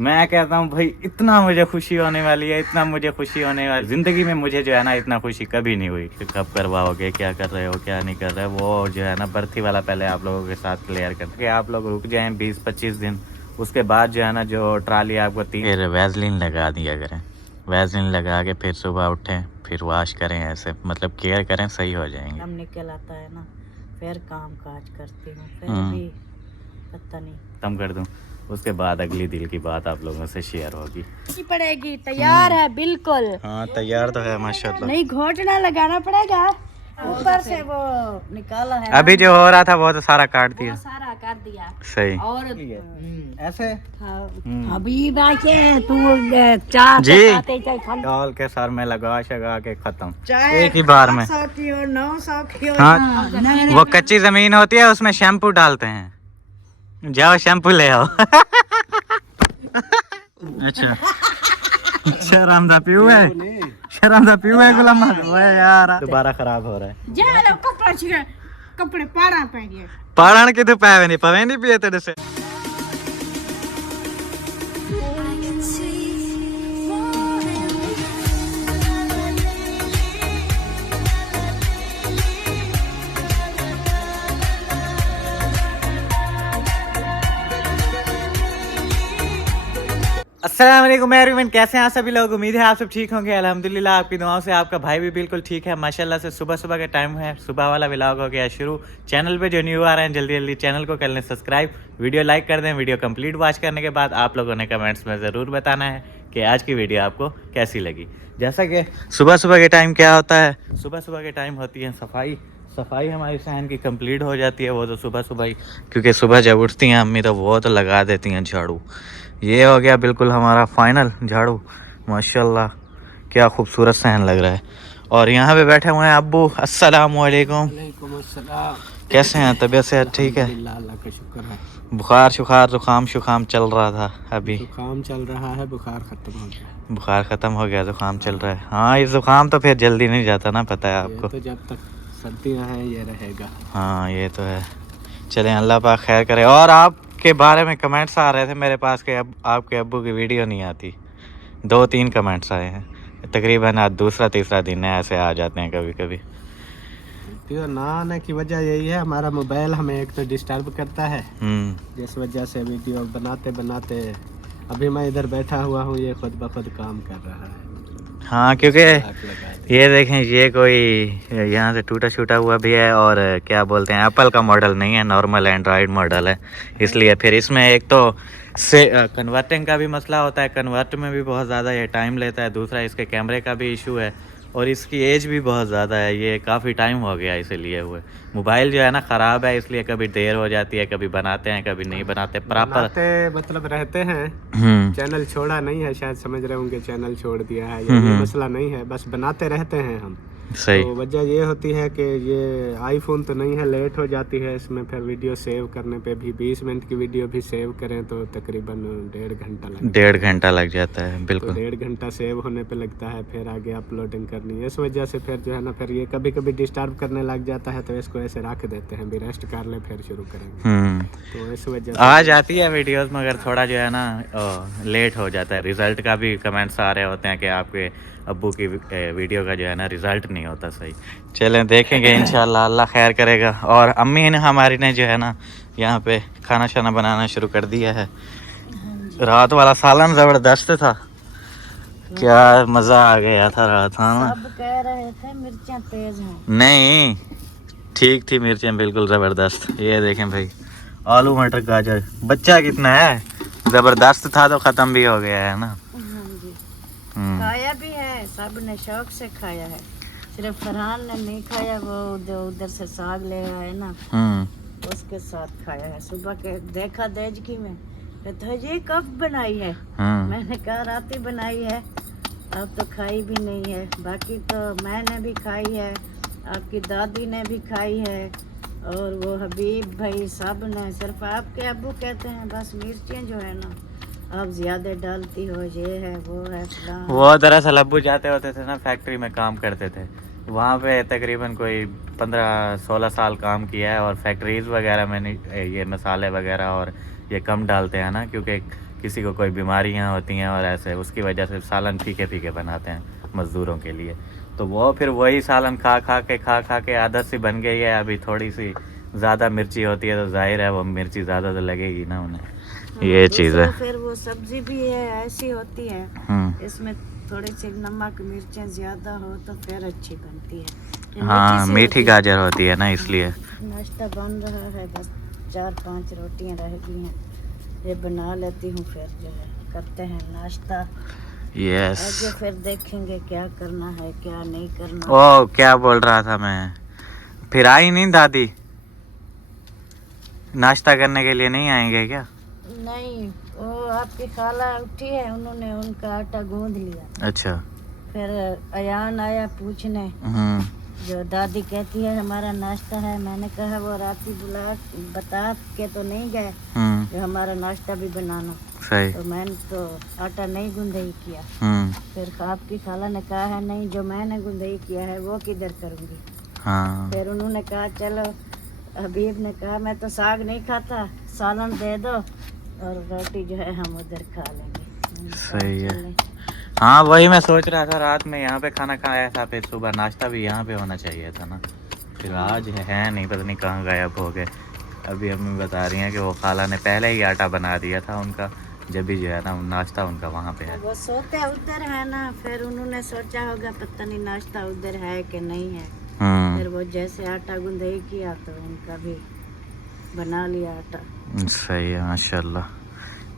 मैं कहता हूँ भाई इतना मुझे खुशी होने वाली है, इतना मुझे खुशी होने वाली जिंदगी में मुझे जो है ना इतना खुशी कभी नहीं हुई कि कब करवाओगे, क्या कर रहे हो, क्या नहीं कर रहे हो। वो जो है ना बर्थी वाला पहले आप लोगों के साथ क्लियर करके आप लोग रुक जाएं 20-25 दिन, उसके बाद जो है ना जो ट्राली आपको फिर वैसलीन लगा दिया करें। वैसलीन लगा के फिर सुबह उठें, फिर वॉश करें, ऐसे मतलब केयर करें, सही हो जाएंगे। हम निकल आता है ना फिर काम काज करती हूँ, फिर भी पता नहीं कम कर दूँ। उसके बाद अगली दिल की बात आप लोगों से शेयर होगी। पड़ेगी। तैयार है बिल्कुल। हाँ तैयार तो है माशाल्लाह। नहीं घोटना लगाना पड़ेगा, ऊपर से वो निकाला है अभी जो हो रहा था वो तो सारा काट दिया, सारा कर दिया। सही और ऐसे अभी बाकी तू चार जी डाल के सर में लगा शगा के खत्म एक ही बार में। 800 की हो 900 की हो। हाँ वो कच्ची जमीन होती है उसमें शैम्पू डालते हैं, जाओ शैम्पू ले आओ। अच्छा शराम दा पीऊ है, शराम दा पीऊ है गुलाम यार दोबारा खराब हो रहा है। जा लो कपड़े पारा पहनिए पारण के तो पावे नहीं पिए तेरे से। अस्सलाम वालेकुम एवरीवन, कैसे हैं आप सभी लोग। उम्मीद है आप सब ठीक होंगे। अल्हम्दुलिल्लाह आपकी दुआओं से आपका भाई भी बिल्कुल ठीक है माशाल्लाह से। सुबह सुबह का टाइम है, सुबह वाला व्लॉग हो गया शुरू। चैनल पे जो न्यू आ रहे हैं जल्दी जल्दी चैनल को कर लें सब्सक्राइब, वीडियो लाइक कर दें। वीडियो कंप्लीट वॉच करने के बाद आप लोगों ने कमेंट्स में ज़रूर बताना है कि आज की वीडियो आपको कैसी लगी। जैसा कि सुबह सुबह के टाइम क्या होता है, सुबह सुबह के टाइम होती है सफाई हमारी सहन की कंप्लीट हो जाती है वो तो सुबह सुबह ही, क्योंकि सुबह जब उठती हैं अम्मी तो वो तो लगा देती हैं झाड़ू। ये हो गया बिल्कुल हमारा फाइनल झाड़ू। माशाल्लाह क्या खूबसूरत सहन लग रहा है। और यहाँ पे बैठे हुए हैं अब्बू। अस्सलाम वालेकुम। कैसे हैं, तबीयत से ठीक है? अल्लाह का शुक्र है। बुखार जुकाम चल रहा था, अभी जुकाम चल रहा है, बुखार खत्म हो गया। बुखार ख़त्म हो गया, जुकाम चल रहा है। हाँ ये जुकाम तो फिर जल्दी नहीं जाता ना, पता है आपको। तो जब तक सर्दियाँ हैं ये रहेगा। हाँ ये तो है। चलें अल्लाह पाक खैर करे। और आपके बारे में कमेंट्स आ रहे थे मेरे पास कि अब आपके अब्बू की वीडियो नहीं आती। 2-3 कमेंट्स आए हैं तकरीबन, आज दूसरा तीसरा दिन है, ऐसे आ जाते हैं कभी कभी। तो ना आने की वजह यही है, हमारा मोबाइल हमें एक तो डिस्टर्ब करता है, जिस वजह से वीडियो बनाते बनाते अभी मैं इधर बैठा हुआ हूँ, ये खुद ब खुद काम कर रहा है। हाँ क्योंकि ये देखें ये कोई यहाँ से टूटा छूटा हुआ भी है और क्या बोलते हैं एप्पल का मॉडल नहीं है, नॉर्मल एंड्रॉयड मॉडल है। इसलिए फिर इसमें एक तो से कन्वर्टिंग का भी मसला होता है, कन्वर्ट में भी बहुत ज़्यादा ये टाइम लेता है। दूसरा इसके कैमरे का भी इशू है और इसकी एज भी बहुत ज़्यादा है, ये काफ़ी टाइम हो गया इसे लिए हुए। मोबाइल जो है ना ख़राब है, इसलिए कभी देर हो जाती है, कभी बनाते हैं कभी नहीं बनाते प्रॉपर। मतलब रहते हैं, चैनल छोड़ा नहीं है, शायद समझ रहे होंगे चैनल छोड़ दिया है, ये मसला नहीं है, बस बनाते रहते हैं हम। सही। तो वजह ये होती है कि ये आईफोन तो नहीं है, लेट हो जाती है इसमें, फिर वीडियो सेव करने पे भी 20 मिनट की वीडियो भी सेव करें तो तकरीबन 1.5 घंटा लग जाता है। बिल्कुल तो 1.5 घंटा सेव होने पे लगता है, फिर आगे अपलोडिंग करनी है। इस वजह से फिर जो है ना फिर ये कभी कभी डिस्टर्ब करने लग जाता है, तो इसको ऐसे रख देते हैं, भी रेस्ट कर ले फिर शुरू करेंगे। तो इस वजह से आ जाती है वीडियोस मगर थोड़ा जो है ना लेट हो जाता है। रिजल्ट का भी कमेंट्स आ रहे होते हैं कि आपके अब्बू की वीडियो का जो है ना रिजल्ट नहीं होता सही। चलें देखेंगे इंशाल्लाह, अल्लाह खैर करेगा। और अम्मी ने हमारी ने जो है ना यहाँ पे खाना शाना बनाना शुरू कर दिया है। रात वाला सालन ज़बरदस्त था, क्या मज़ा आ गया था रात। हाँ सब कह रहे थे मिर्चें तेज हैं, नहीं ठीक थी मिर्चें बिल्कुल ज़बरदस्त। ये देखें भाई आलू मटर गाजर, बच्चा कितना है, ज़बरदस्त था तो ख़त्म भी हो गया है ना। खाया भी है, सब ने शौक से खाया है, सिर्फ फरहान ने नहीं खाया, वो उधर से साग ले आया है ना, उसके साथ खाया है। सुबह के देखा देजकी में तो ये कब बनाई है, मैंने कहा रात ही बनाई है, अब तो खाई भी नहीं है। बाकी तो मैंने भी खाई है, आपकी दादी ने भी खाई है, और वो हबीब भाई सब ने। सिर्फ आपके अब्बू कहते हैं बस मिर्चें जो है ना आप ज्यादा डालती हो, ये है वो है। वो दरअसल अब्बू जाते होते थे ना फैक्ट्री में काम करते थे, वहाँ पे तकरीबन कोई 15-16 साल काम किया है। और फैक्ट्रीज वगैरह में नहीं ये मसाले वगैरह और ये कम डालते हैं ना, क्योंकि किसी को कोई बीमारियां होती हैं और ऐसे, उसकी वजह से सालन फीके फीके बनाते हैं मज़दूरों के लिए। तो वो फिर वही सालन खा खा के आदत सी बन गई है। अभी थोड़ी सी ज़्यादा मिर्ची होती है तो जाहिर है वो मिर्ची ज़्यादा तो लगेगी ना उन्हें। ये चीज़ है। फिर वो सब्जी भी है ऐसी होती है, इसमें थोड़ी सी नमक मिर्चें ज़्यादा हो तो फिर अच्छी बनती है। ये हाँ, सी मीठी होती गाजर होती है ना, इसलिए। नाश्ता बन रहा है, बस 4-5 रोटियां रह गई हैं, ये बना लेती हूँ, फिर जो है करते हैं नाश्ता। यस। आगे फिर देखेंगे क्या करना है क्या नहीं करना। ओ, क्या बोल रहा था मैं, फिर आई नहीं दादी? नाश्ता करने के लिए नहीं आएंगे क्या? नहीं, वो आपकी खाला उठी है, उन्होंने उनका आटा गूंद लिया। अच्छा। फिर अयान आया पूछने, जो दादी कहती है हमारा नाश्ता है। मैंने कहा वो राती बता के तो नहीं गए जो हमारा नाश्ता भी बनाना। सही। तो मैंने तो आटा नहीं गुंदई किया। फिर आपकी खाला ने कहा है नहीं, जो मैंने गुंदई किया है वो किधर करूँगी। हाँ। फिर उन्होंने कहा चलो, हबीब ने कहा मैं तो साग नहीं खाता, सालन दे दो और रोटी जो है हम उधर खा लेंगे। सही है। हाँ, वही मैं सोच रहा था, रात में यहाँ पे खाना खाया था, फिर सुबह नाश्ता भी यहाँ पे होना चाहिए था ना। फिर आज है नहीं, पता नहीं कहाँ गायब हो गए। अभी अम्मी बता रही हैं कि वो खाला ने पहले ही आटा बना दिया था उनका, जब भी जो है ना नाश्ता उनका वहाँ पे है। वो सोते उधर है ना, फिर उन्होंने सोचा होगा पता नहीं नाश्ता उधर है कि नहीं है। फिर वो जैसे आटा गुंदई किया तो उनका भी बना लिया आटा। सही है, माशाल्लाह,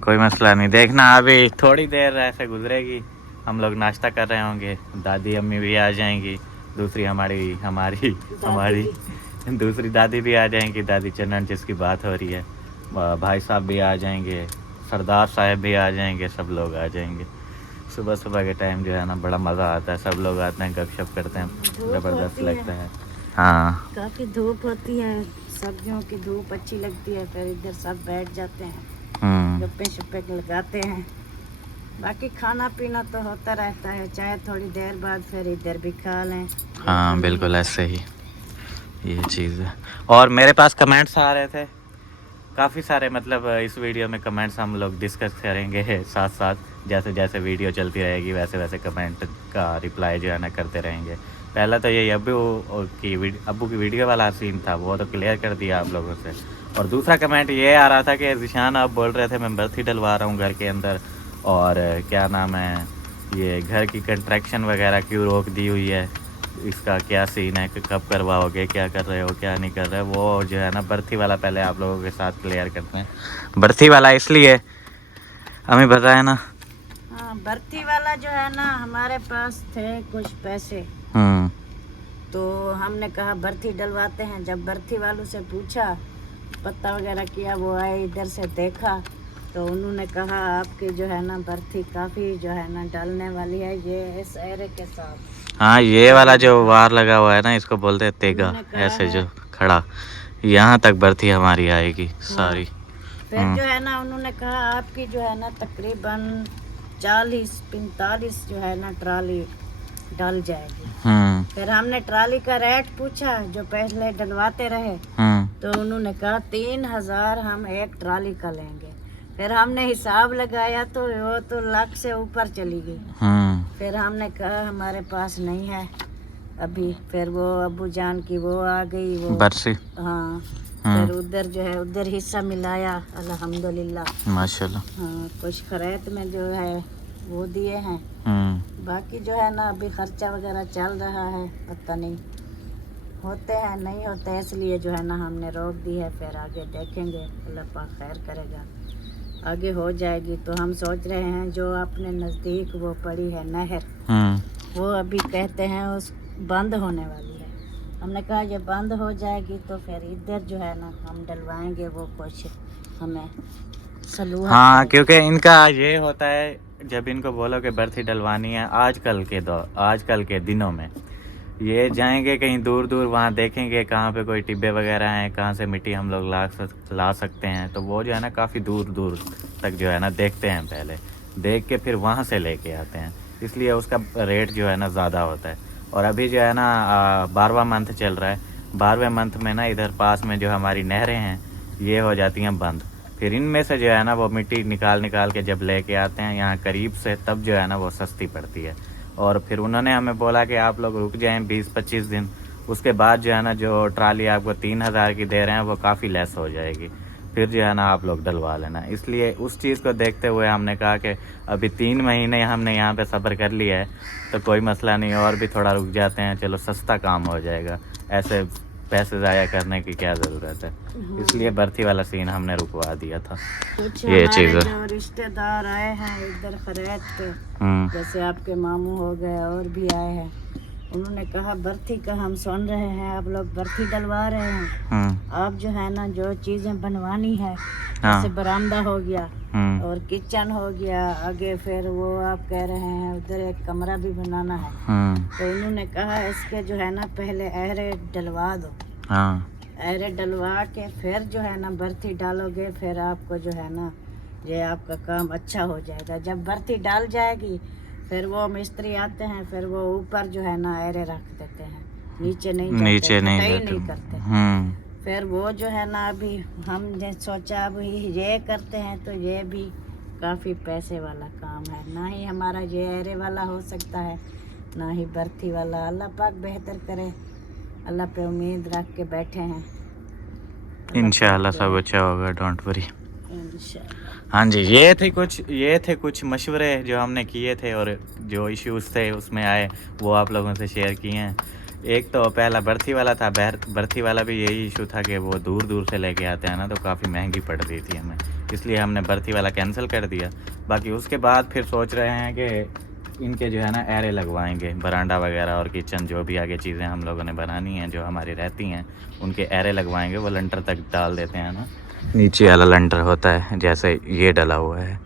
कोई मसला नहीं। देखना अभी थोड़ी देर ऐसे गुजरेगी, हम लोग नाश्ता कर रहे होंगे, दादी अम्मी भी आ जाएंगी, दूसरी हमारी दूसरी दादी भी आ जाएंगी, दादी चन्नन जिसकी बात हो रही है, भाई साहब भी आ जाएंगे, सरदार साहब भी आ जाएंगे, सब लोग आ जाएंगे। सुबह सुबह के टाइम जो है ना बड़ा मज़ा आता है, सब लोग आते हैं, गपशप करते हैं, ज़बरदस्त लगता है। हाँ, काफ़ी धूप होती है, सब्जियों की धूप अच्छी लगती है, फिर इधर सब बैठ जाते हैं, गप्पे शप्पे लगाते हैं। बाकी खाना पीना तो होता रहता है, चाहे थोड़ी देर बाद फिर इधर भी खा लें। हाँ बिल्कुल ऐसे ही, ये चीज़ है। और मेरे पास कमेंट्स आ रहे थे काफ़ी सारे, मतलब इस वीडियो में कमेंट्स हम लोग डिस्कस करेंगे साथ साथ, जैसे जैसे वीडियो चलती रहेगी वैसे वैसे कमेंट का रिप्लाई जो है ना करते रहेंगे। पहला तो यही अब्बू की वीडियो वाला सीन था, वो तो क्लियर कर दिया आप लोगों से। और दूसरा कमेंट ये आ रहा था कि ज़िशान आप बोल रहे थे मैं बर्थी डलवा रहा हूँ घर के अंदर, और क्या नाम है, ये घर की कंस्ट्रक्शन वगैरह क्यों रोक दी हुई है, इसका क्या सीन है, कि कब करवाओगे, क्या कर रहे हो, क्या नहीं कर रहे हो। वो जो है ना बर्थी वाला पहले आप लोगों के साथ क्लियर करते हैं। बर्थी वाला इसलिए हमें बताया ना। हाँ, बर्थी वाला जो है ना, हमारे पास थे कुछ पैसे, तो हमने कहा बर्थी डलवाते हैं। जब बर्थी वालों से पूछा, पता वगैरह किया, वो आए इधर से देखा, तो उन्होंने कहा आपकी जो है ना बर्थी काफ़ी जो है ना डलने वाली है, ये इस एरे के साथ। हाँ, ये वाला जो वार लगा हुआ है ना, इसको बोलते हैं तेगा, ऐसे जो खड़ा, यहाँ तक बर्थी हमारी आएगी सारी। फिर जो है ना उन्होंने कहा आपकी जो है ना तकरीबन 40-45 जो है ना ट्राली डल जाएगी। फिर हमने ट्राली का रेट पूछा, जो पहले डलवाते रहे, तो उन्होंने कहा 3000 हम एक ट्राली का लेंगे। फिर हमने हिसाब लगाया तो वो तो लाख से ऊपर चली गई। फिर हमने कहा हमारे पास नहीं है अभी। फिर वो अब्बू जान की वो आ गई, वो बरसी। हाँ, फिर उधर जो है उधर हिस्सा मिलाया अल्हम्दुलिल्लाह माशाल्लाह। हाँ, कुछ खैरियत में जो है वो दिए हैं। बाकी जो है ना अभी खर्चा वगैरह चल रहा है, पता नहीं होते हैं नहीं होते, इसलिए जो है ना हमने रोक दी है। फिर आगे देखेंगे, अल्लाह पाक खैर करेगा, आगे हो जाएगी। तो हम सोच रहे हैं जो अपने नज़दीक वो पड़ी है नहर, वो अभी कहते हैं उस बंद होने वाली है। हमने कहा ये बंद हो जाएगी तो फिर इधर जो है ना हम डलवाएंगे, वो कुछ हमें सलूहा। हाँ, क्योंकि इनका ये होता है, जब इनको बोलो कि बर्थी डलवानी है, आजकल के दिनों में ये जाएंगे कहीं दूर दूर, वहाँ देखेंगे कहाँ पे कोई टिब्बे वगैरह हैं, कहाँ से मिट्टी हम लोग ला सकते हैं, तो वो जो है ना काफ़ी दूर दूर तक जो है ना देखते हैं, पहले देख के फिर वहाँ से लेके आते हैं, इसलिए उसका रेट जो है ना ज़्यादा होता है। और अभी जो है ना 12वां मंथ चल रहा है, 12वें मंथ में ना इधर पास में जो हमारी नहरें हैं ये हो जाती हैं बंद, फिर इनमें से जो है ना वो मिट्टी निकाल के जब लेके आते हैं यहाँ करीब से, तब जो है ना वो सस्ती पड़ती है। और फिर उन्होंने हमें बोला कि आप लोग रुक जाएं 20-25 दिन, उसके बाद जो है ना जो ट्राली आपको 3000 की दे रहे हैं वो काफ़ी लेस हो जाएगी, फिर जो है ना आप लोग डलवा लेना। इसलिए उस चीज़ को देखते हुए हमने कहा कि अभी 3 महीने हमने यहाँ पे सब्र कर लिया है तो कोई मसला नहीं, और भी थोड़ा रुक जाते हैं, चलो सस्ता काम हो जाएगा, ऐसे पैसे ज़ाया करने की क्या ज़रूरत है। इसलिए बर्थी वाला सीन हमने रुकवा दिया था। कुछ ये हमारे चीज़ है। जो रिश्तेदार आए हैं इधर खरैत पे, जैसे आपके मामू हो गए और भी आए हैं, उन्होंने कहा बर्थी का हम सुन रहे हैं आप लोग बर्थी डलवा रहे हैं, आप जो है ना जो चीज़ें बनवानी है, जैसे बरामदा हो गया और किचन हो गया, आगे फिर वो आप कह रहे हैं उधर एक कमरा भी बनाना है, तो उन्होंने कहा इसके जो है ना पहले अहरे डलवा दो, अहरे डलवा के फिर जो है ना बर्थी डालोगे, फिर आपको जो है ना ये आपका काम अच्छा हो जाएगा। जब बर्थी डाल जाएगी फिर वो मिस्त्री आते हैं, फिर वो ऊपर जो है ना अहरे रख देते हैं, नीचे नहीं करते। फिर वो जो है ना अभी हमने सोचा अभी ये करते हैं तो ये भी काफ़ी पैसे वाला काम है, ना ही हमारा ये अहरे वाला हो सकता है ना ही बर्थी वाला। अल्लाह पाक बेहतर करे, अल्लाह पे उम्मीद रख के बैठे हैं, इंशाल्लाह सब अच्छा होगा, डोंट वरी। इंशाल्लाह। हाँ जी, ये थे कुछ मशवरे जो हमने किए थे और जो इश्यूज़ थे उसमें आए वो आप लोगों से शेयर किए हैं। एक तो पहला बर्थी वाला था, बर्थी वाला भी यही इशू था कि वो दूर दूर से लेके आते हैं ना तो काफ़ी महंगी पड़ रही थी हमें, इसलिए हमने बर्थी वाला कैंसिल कर दिया। बाकी उसके बाद फिर सोच रहे हैं कि इनके जो है ना एरे लगवाएंगे, बरांडा वगैरह और किचन जो भी आगे चीज़ें हम लोगों ने बनानी हैं जो हमारी रहती हैं उनके एरे लगवाएंगे। वो लंटर तक डाल देते हैं ना, नीचे वाला लंटर होता है जैसे ये डला हुआ है,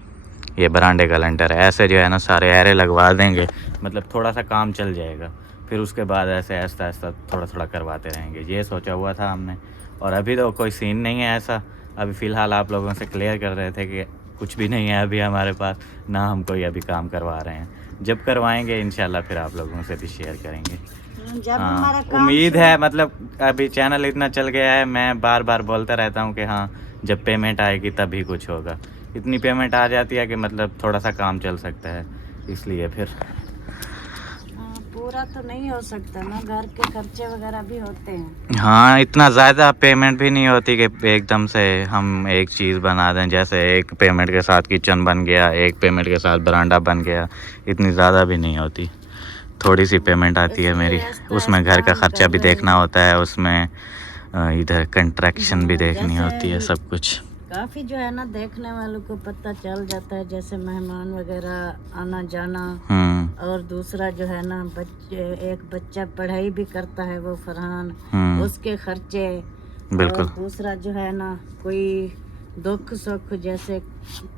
ये बरांडे का लंटर है, ऐसे जो है ना सारे एरे लगवा देंगे, मतलब थोड़ा सा काम चल जाएगा। फिर उसके बाद ऐसे आहिस्ता आहिस्ता थोड़ा थोड़ा करवाते रहेंगे, ये सोचा हुआ था हमने। और अभी तो कोई सीन नहीं है ऐसा, अभी फ़िलहाल आप लोगों से क्लियर कर रहे थे कि कुछ भी नहीं है अभी हमारे पास, ना हम कोई अभी काम करवा रहे हैं। जब करवाएंगे इंशाल्लाह फिर आप लोगों से भी शेयर करेंगे। जब हमारा काम उम्मीद है, मतलब अभी चैनल इतना चल गया है, मैं बार बार बोलता रहता हूँ कि हाँ जब पेमेंट आएगी तभी कुछ होगा। इतनी पेमेंट आ जाती है कि मतलब थोड़ा सा काम चल सकता है, इसलिए फिर पूरा तो नहीं हो सकता ना, घर के खर्चे वगैरह भी होते हैं। हाँ, इतना ज़्यादा पेमेंट भी नहीं होती कि एकदम से हम एक चीज़ बना दें, जैसे एक पेमेंट के साथ किचन बन गया, एक पेमेंट के साथ बरांडा बन गया, इतनी ज़्यादा भी नहीं होती, थोड़ी सी पेमेंट आती है मेरी। उसमें घर का ख़र्चा भी देखना होता है, उसमें इधर कंट्रैक्शन भी देखनी होती है, सब कुछ। काफ़ी जो है ना देखने वालों को पता चल जाता है, जैसे मेहमान वगैरह आना जाना, और दूसरा जो है ना एक बच्चा पढ़ाई भी करता है वो फरहान, उसके खर्चे, बिल्कुल। और दूसरा जो है ना कोई दुख सुख, जैसे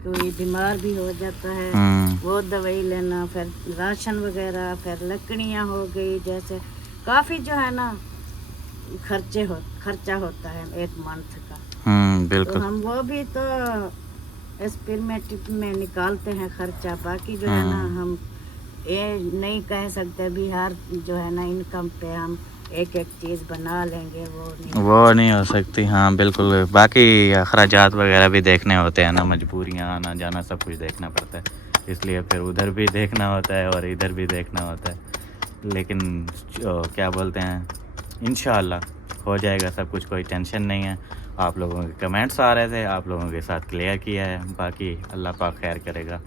कोई बीमार भी हो जाता है वो दवाई लेना, फिर राशन वगैरह, फिर लकड़ियाँ हो गई, जैसे काफ़ी जो है ना खर्चा होता है एक मंथ का। बिल्कुल। तो हम वो भी तो एस्टिमेट में निकालते हैं खर्चा, बाकी जो है ना हम ये नहीं कह सकते भी हर जो है ना इनकम पे हम एक एक चीज़ बना लेंगे, वो नहीं हो सकती। हाँ बिल्कुल, बाकी अखराजात वगैरह भी देखने होते हैं ना, मजबूरियाँ, आना जाना सब कुछ देखना पड़ता है, इसलिए फिर उधर भी देखना होता है और इधर भी देखना होता है। लेकिन क्या बोलते हैं, इंशाअल्लाह हो जाएगा सब कुछ, कोई टेंशन नहीं है। आप लोगों के कमेंट्स आ रहे थे, आप लोगों के साथ क्लियर किया है, बाकी अल्लाह पाक खैर करेगा,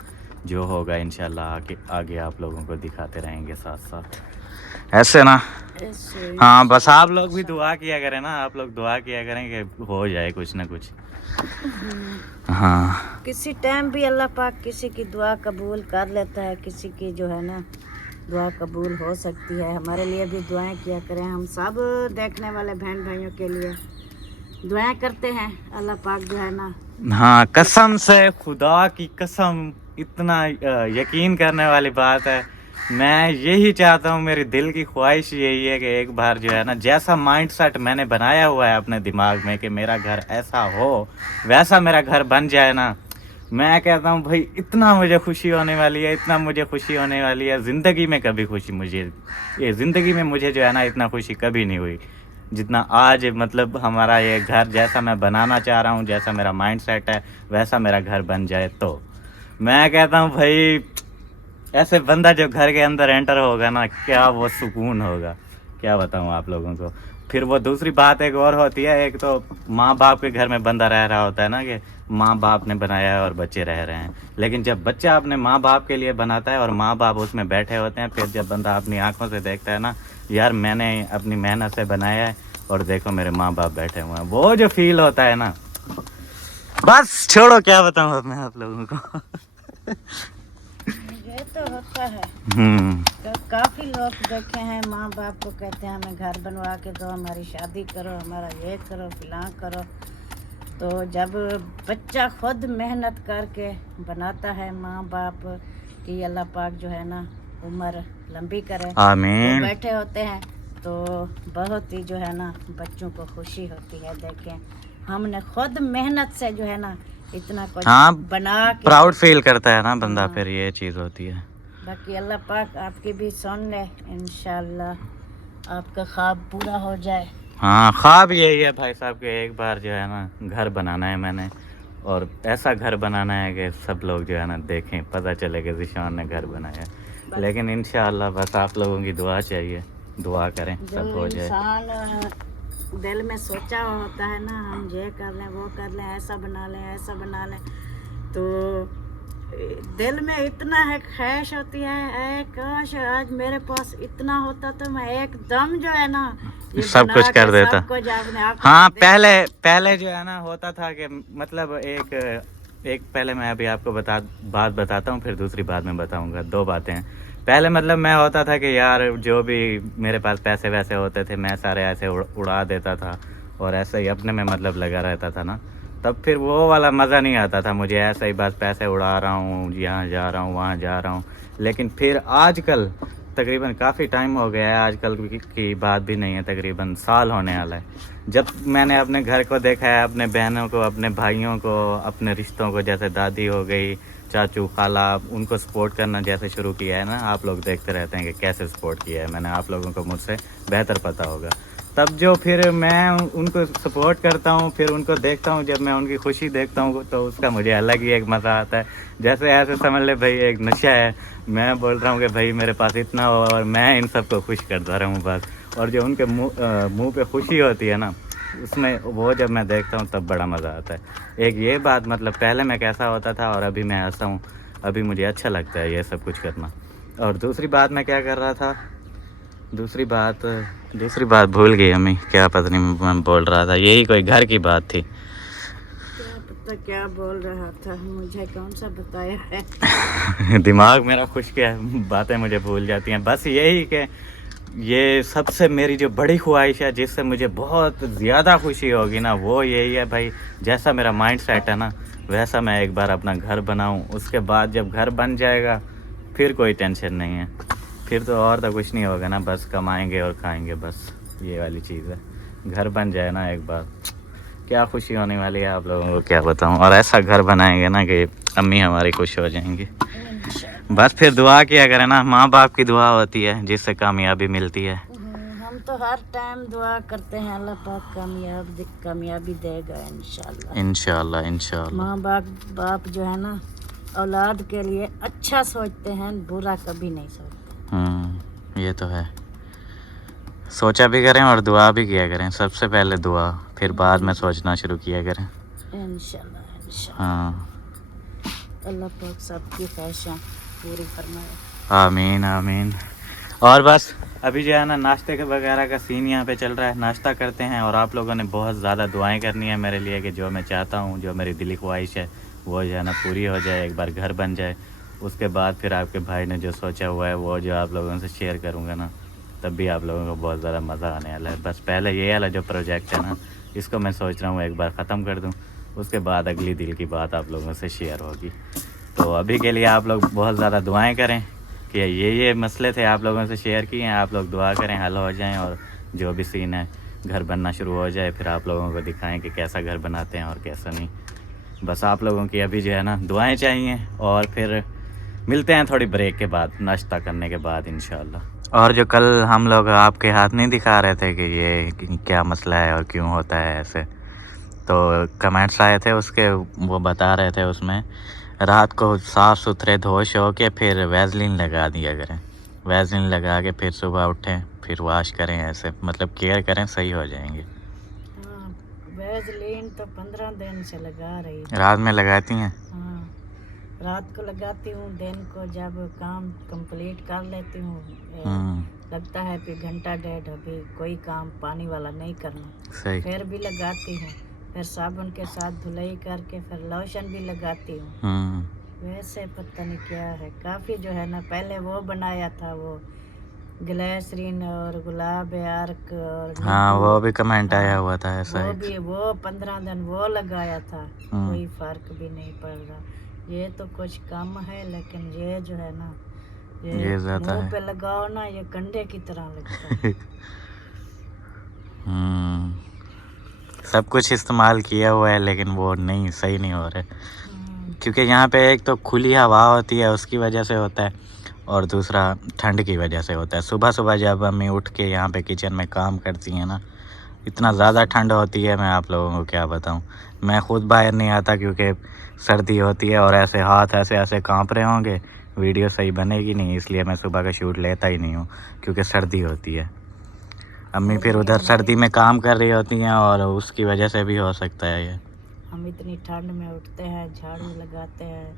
जो होगा इंशाल्लाह आगे आप लोगों को दिखाते रहेंगे साथ साथ, ऐसे ना। हाँ बस आप लोग भी दुआ किया करें ना, आप लोग दुआ किया करें कि हो जाए कुछ ना कुछ। हाँ, किसी टाइम भी अल्लाह पाक किसी की दुआ कबूल कर लेता है, किसी की जो है ना दुआ कबूल हो सकती है। हमारे लिए भी दुआएं किया करें, हम सब देखने वाले बहन भाइयों के लिए दुआएं करते हैं, अल्लाह पाक जो है ना। हाँ कसम से, खुदा की कसम, इतना यकीन करने वाली बात है। मैं यही चाहता हूँ, मेरी दिल की ख्वाहिश यही है कि एक बार जो है ना, जैसा माइंड सेट मैंने बनाया हुआ है अपने दिमाग में कि मेरा घर ऐसा हो, वैसा मेरा घर बन जाए ना, मैं कहता हूँ भाई इतना मुझे खुशी होने वाली है, इतना मुझे खुशी होने वाली है। ज़िंदगी में कभी खुशी मुझे, ये ज़िंदगी में मुझे जो है ना इतना खुशी कभी नहीं हुई। जितना आज मतलब हमारा ये घर जैसा मैं बनाना चाह रहा हूँ, जैसा मेरा माइंड सेट है, वैसा मेरा घर बन जाए तो मैं कहता हूँ भाई ऐसे बंदा जो घर के अंदर एंटर होगा ना, क्या वो सुकून होगा, क्या बताऊँ आप लोगों को। फिर वो दूसरी बात एक और होती है, एक तो माँ बाप के घर में बंदा रह रहा होता है ना, कि माँ बाप ने बनाया है और बच्चे रह रहे हैं। लेकिन जब बच्चा अपने माँ बाप के लिए बनाता है और माँ बाप उसमें बैठे होते हैं, फिर जब बंदा अपनी आंखों से देखता है ना, यार मैंने अपनी मेहनत से बनाया है और देखो मेरे माँ बाप बैठे हुए हैं, वो जो फील होता है ना, बस छोड़ो क्या बताऊँ अब मैं आप लोगों को। ये तो होता है। हम्म। काफी लोग देखे हैं, माँ बाप को कहते हैं हमें घर बनवा के दो, हमारी शादी करो, हमारा ये करो, फिलां करो। तो जब बच्चा खुद मेहनत करके बनाता है, माँ बाप की अल्लाह पाक जो है ना उम्र लंबी करे, आमीन। वो बैठे होते हैं तो बहुत ही जो है ना बच्चों को खुशी होती है। देखें हमने खुद मेहनत से जो है ना इतना कुछ हाँ, बना के, प्राउड फील करता है ना बंदा, हाँ। फिर ये चीज़ होती है। बाकी अल्लाह पाक आपकी भी सुन ले, इंशाल्लाह आपका ख्वाब पूरा हो जाए। हाँ, ख्वाब यही है भाई साहब के एक बार जो है ना घर बनाना है मैंने, और ऐसा घर बनाना है कि सब लोग जो है ना देखें, पता चले कि ज़ीशान ने घर बनाया है। लेकिन इंशाल्लाह बस आप लोगों की दुआ चाहिए, दुआ करें सब हो जो जाए। इंसान दिल में सोचा होता है ना, हम ये कर लें, वो कर लें, ऐसा बना लें, ऐसा बना लें, तो दिल में इतना है ख्वाहिश होती है, ऐ काश आज मेरे पास इतना होता तो मैं एकदम जो है ना ये सब बना कुछ के कर देता। सब कुछ अपने आप हाँ, दे- पहले जो है ना होता था कि मतलब एक पहले मैं अभी आपको बात बताता हूँ, फिर दूसरी बात में बताऊँगा। दो बातें हैं। पहले मतलब मैं होता था कि यार जो भी मेरे पास पैसे वैसे होते थे, मैं सारे ऐसे उड़ा देता था और ऐसे ही अपने में मतलब लगा रहता था ना, तब फिर वो वाला मज़ा नहीं आता था मुझे, ऐसे ही बस पैसे उड़ा रहा हूँ, यहाँ जा रहा हूँ, वहाँ जा रहा हूँ। लेकिन फिर आजकल तकरीबन काफ़ी टाइम हो गया है, आजकल की बात भी नहीं है, तकरीबन साल होने वाला है, जब मैंने अपने घर को देखा है, अपने बहनों को, अपने भाइयों को, अपने रिश्तों को, जैसे दादी हो गई, चाचू, खाला, उनको सपोर्ट करना जैसे शुरू किया है ना। आप लोग देखते रहते हैं कि कैसे सपोर्ट किया है मैंने, आप लोगों को मुझसे बेहतर पता होगा। तब जो फिर मैं उनको सपोर्ट करता हूँ, फिर उनको देखता हूँ, जब मैं उनकी खुशी देखता हूँ तो उसका मुझे अलग ही एक मज़ा आता है। जैसे ऐसे समझ ले भाई एक नशा है, मैं बोल रहा हूँ कि भाई मेरे पास इतना हो और मैं इन सबको खुश करता रहा हूँ बस। और जो उनके मुँह पे खुशी होती है ना, उसमें वो जब मैं देखता हूँ तब बड़ा मज़ा आता है। एक ये बात, मतलब पहले मैं कैसा होता था और अभी मैं ऐसा हूँ, अभी मुझे अच्छा लगता है ये सब कुछ करना। और दूसरी बात मैं क्या कर रहा था, दूसरी बात भूल गई अम्मी, क्या पता नहीं मैं बोल रहा था, यही कोई घर की बात थी। क्या पता क्या बोल रहा था, मुझे कौन सा बताया है। दिमाग मेरा खुश क्या है, बातें मुझे भूल जाती हैं। बस यही कि ये सबसे मेरी जो बड़ी ख्वाहिश है, जिससे मुझे बहुत ज़्यादा खुशी होगी ना, वो यही है भाई, जैसा मेरा माइंड सेट है ना, वैसा मैं एक बार अपना घर बनाऊं। उसके बाद जब घर बन जाएगा फिर कोई टेंशन नहीं है, फिर तो और तो कुछ नहीं होगा ना, बस कमाएंगे और खाएंगे, बस ये वाली चीज़ है। घर बन जाए ना एक बार, क्या खुशी होने वाली है आप लोगों को क्या बताऊं। और ऐसा घर बनाएंगे ना कि अम्मी हमारी खुश हो जाएंगी। बस फिर दुआ किया करें ना, माँ बाप की दुआ होती है जिससे कामयाबी मिलती है। हम तो हर टाइम दुआ करते हैं, अल्लाह पाक कामयाबी देगा इंशाल्लाह। इंशाल्लाह इंशाल्लाह। माँ बाप जो है ना औलाद के लिए अच्छा सोचते हैं, बुरा कभी नहीं सोचते। ये तो है, सोचा भी करें और दुआ भी किया करें। सबसे पहले दुआ, फिर बाद में सोचना शुरू किया करें। इंशाल्लाह हाँ, अल्लाह पाक सबकी ख्वाहिशें पूरी फरमाए। आमीन आमीन। और बस अभी जो है ना नाश्ते के वगैरह का सीन यहाँ पे चल रहा है, नाश्ता करते हैं। और आप लोगों ने बहुत ज़्यादा दुआएं करनी है मेरे लिए कि जो मैं चाहता हूँ, जो मेरी दिली ख्वाहिश है वो जो है ना पूरी हो जाए, एक बार घर बन जाए। उसके बाद फिर आपके भाई ने जो सोचा हुआ है वो जो आप लोगों से शेयर करूँगा ना, तब भी आप लोगों को बहुत ज़्यादा मज़ा आने वाला है। बस पहले ये वाला जो प्रोजेक्ट है ना, इसको मैं सोच रहा हूँ एक बार ख़त्म कर दूँ, उसके बाद अगली दिल की बात आप लोगों से शेयर होगी। तो अभी के लिए आप लोग बहुत ज़्यादा दुआएं करें कि ये मसले थे आप लोगों से शेयर किए हैं, आप लोग दुआ करें हल हो जाएं और जो भी सीन है घर बनना शुरू हो जाए, फिर आप लोगों को दिखाएं कि कैसा घर बनाते हैं और कैसा नहीं। बस आप लोगों की अभी जो है ना दुआएं चाहिए। और फिर मिलते हैं थोड़ी ब्रेक के बाद, नाश्ता करने के बाद इंशाल्लाह। और जो कल हम लोग आपके हाथ नहीं दिखा रहे थे कि ये क्या मसला है और क्यों होता है ऐसे, तो कमेंट्स आए थे उसके, वो बता रहे थे उसमें रात को साफ़ सुथरे धोश हो के फिर वैसलीन लगा दिया करें, वैसलीन लगा के फिर सुबह उठें फिर वॉश करें, ऐसे मतलब केयर करें, सही हो जाएंगे। हाँ, वैसलीन तो 15 दिन से लगा रही हूँ। रात में लगाती हैं? हाँ, रात को लगाती हूँ, दिन को जब काम कंप्लीट कर लेती हूँ लगता है फिर घंटा डेढ़ अभी कोई काम पानी वाला नहीं करना, सही। फिर भी लगाती हूँ, फिर साबुन के साथ धुलाई करके फिर लोशन भी लगाती हूँ। वैसे पता नहीं क्या है, काफ़ी जो है ना, पहले वो बनाया था वो ग्लिसरीन और गुलाब आर्क और हाँ वो भी कमेंट आया हुआ था ऐसा वो भी, वो 15 दिन वो लगाया था, कोई फर्क भी नहीं पड़ रहा। ये तो कुछ कम है, लेकिन ये जो है ना, ये ज्यादा मुंह है। पे लगाओ ना, ये कंडे की तरह लगता है। सब कुछ इस्तेमाल किया हुआ है लेकिन वो नहीं, सही नहीं हो रहे, क्योंकि यहाँ पे एक तो खुली हवा होती है उसकी वजह से होता है, और दूसरा ठंड की वजह से होता है। सुबह सुबह जब मम्मी उठ के यहाँ पे किचन में काम करती हैं ना, इतना ज़्यादा ठंड होती है, मैं आप लोगों को क्या बताऊँ। मैं खुद बाहर नहीं आता क्योंकि सर्दी होती है और ऐसे हाथ ऐसे ऐसे कांप रहे होंगे, वीडियो सही बनेगी नहीं, इसलिए मैं सुबह का शूट लेता ही नहीं हूँ क्योंकि सर्दी होती है। अम्मी फिर उधर सर्दी में काम कर रही होती हैं और उसकी वजह से भी हो सकता है ये। हम इतनी ठंड में उठते हैं, झाड़ू लगाते हैं,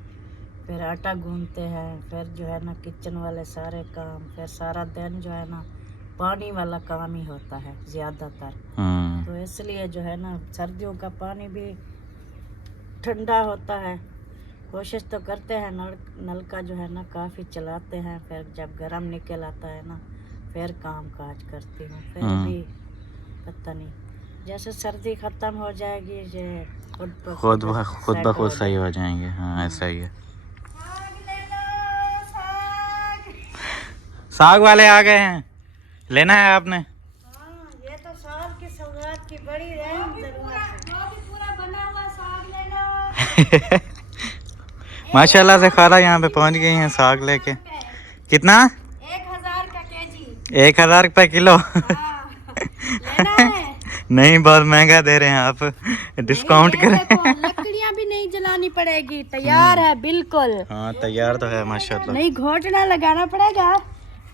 फिर आटा गूंथते हैं, फिर जो है ना किचन वाले सारे काम, फिर सारा दिन जो है ना पानी वाला काम ही होता है ज़्यादातर। तो इसलिए जो है ना सर्दियों का पानी भी ठंडा होता है। कोशिश तो करते हैं नल का जो है ना काफ़ी चलाते हैं, फिर जब गर्म निकल आता है ना फिर काम काज करती हूँ। फिर भी पता नहीं, जैसे सर्दी ख़त्म हो जाएगी ये खुद ब खुद सही हो जाएंगे। हाँ ऐसा ही है। साग वाले आ गए हैं, लेना है आपने? हाँ, ये तो साल की सौगात की बड़ी जरूरत है। वो भी पूरा बना हुआ साग ले लो। माशाल्लाह से खाला यहाँ पे पहुँच गई हैं साग लेके। कितना? 1000 का केजी। 1000 रुपये किलो? लेना है? नहीं, बहुत महंगा दे रहे हैं आप, डिस्काउंट करें। लकड़ियाँ भी नहीं जलानी पड़ेगी, तैयार है बिल्कुल। हाँ तैयार तो है माशाल्लाह। नहीं घोटना लगाना पड़ेगा,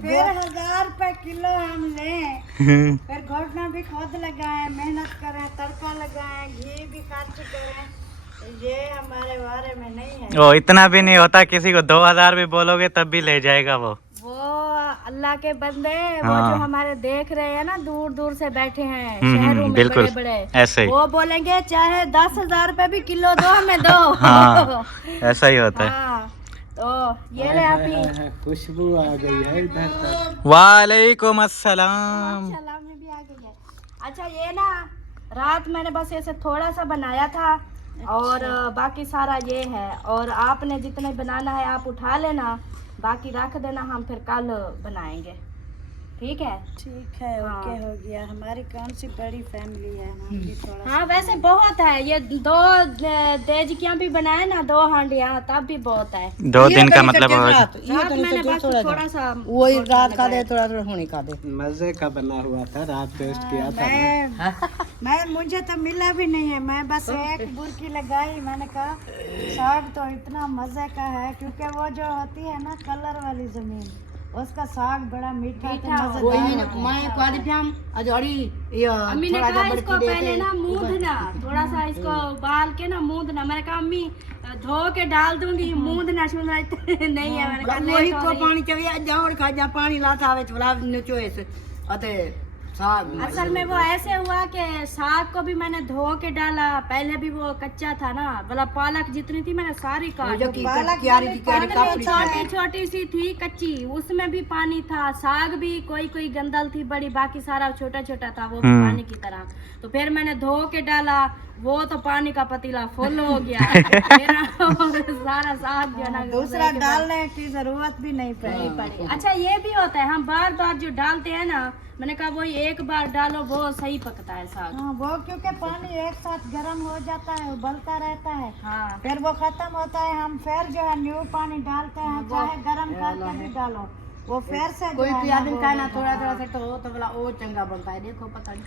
फिर 1000 रुपए किलो हम लें, फिर घोटना भी खुद लगाए, मेहनत करें, तड़का लगाएं, घी भी खर्च करें, ये हमारे बारे में नहीं है। ओ इतना भी नहीं होता, किसी को 2000 भी बोलोगे तब भी ले जाएगा वो अल्लाह के बंदे। हाँ। वो जो हमारे देख रहे हैं ना, दूर दूर से बैठे हैं शहरों में, बिल्कुल बड़े बड़े, ऐसे ही। वो बोलेंगे चाहे 10,000 रुपए भी किलो दो, हमें दो। हाँ ऐसा ही होता है। हाँ, तो ये ले आप ही। खुशबू आ गई है इधर तक। वालेकुम अस्सलाम। सलाम में भी आ गई है। अच्छा ये ना रात मैंने बस ऐसे थोड़ा सा बनाया था, और बाकी सारा ये है, और आपने जितने बनाना है आप उठा लेना, बाकी रख देना, हम फिर कल बनाएंगे। ठीक है? ठीक है, ओके हो गया। हमारी कौन सी बड़ी फैमिली है ना, थोड़ा हाँ वैसे बहुत है, ये 2 देजकियां भी बनाए ना, 2 हांडियां, तब भी बहुत है। 2 दिन का मतलब रात मैंने बस थोड़ा सा वही रात खा दे, थोड़ा थोड़ा होने खा दे। मजे का बना हुआ था, रात टेस्ट किया था। मैं मुझे तो मिला भी नहीं है, मैं बस एक बुरकी लगाई, मैंने कहा साग तो इतना मजे का है, क्योंकि वो जो होती है ना कलर वाली जमीन, उसका साग बड़ा मीठा अम्मी ने कहा इसको पहले ना मूंदना, थोड़ा सा इसको उबाल के ना मूंदना। मैंने कहा अम्मी धो के डाल दूंगी, मूंदना शुंदना नहीं है। मैंने कहा वही को पानी चाहिए, जाओ खा जा, पानी लाता आवे थोड़ा नीचे से अते साग। असल में वो ऐसे हुआ कि साग को भी मैंने धो के डाला, पहले भी वो कच्चा था ना, बोला पालक जितनी थी मैंने सारी काट दी, छोटी छोटी सी थी कच्ची, उसमें भी पानी था, साग भी कोई कोई गंदल थी बड़ी, बाकी सारा छोटा छोटा था, वो भी पानी की तरह। तो फिर मैंने धो के डाला, वो तो पानी का पतीला फुल हो गया। सारा साग जो ना दूसरा डालने की जरूरत भी नहीं पड़ी। अच्छा ये भी होता है, हम बार बार जो डालते हैं ना, मैंने कहा वही एक बार डालो वो सही पकता है साग। हाँ, वो क्योंकि पानी एक साथ गर्म हो जाता है, उबलता रहता है। हाँ। फिर वो खत्म होता है, हम फिर जो है न्यू पानी डालते हैं, चाहे गर्म करके भी डालो, वो फिर से कोई जो है भी ना आदमी वो का ना थोड़ा थोड़ा सेट हो तो बोला ओ चंगा बनता है, देखो पता नहीं